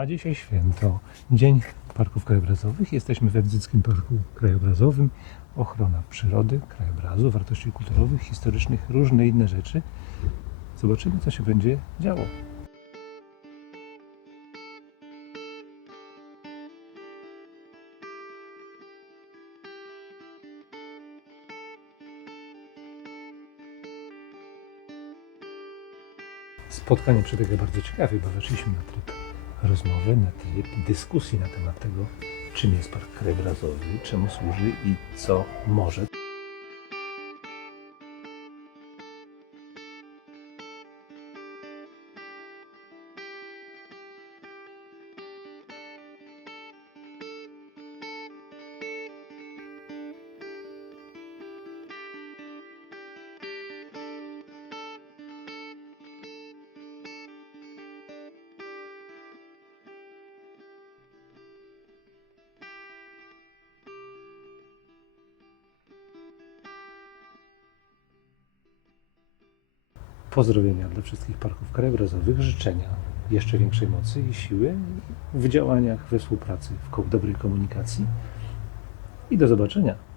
A dzisiaj święto, Dzień Parków Krajobrazowych. Jesteśmy we Wdzyckim Parku Krajobrazowym. Ochrona przyrody, krajobrazu, wartości kulturowych, historycznych, różne inne rzeczy. Zobaczymy, co się będzie działo. Spotkanie przebiega bardzo ciekawie, bo weszliśmy na tryb rozmowy, na tryb dyskusji na temat tego, czym jest park krajobrazowy, czemu służy i co może. Pozdrowienia dla wszystkich parków krajobrazowych, życzenia jeszcze większej mocy i siły w działaniach, we współpracy, w dobrej komunikacji. I do zobaczenia.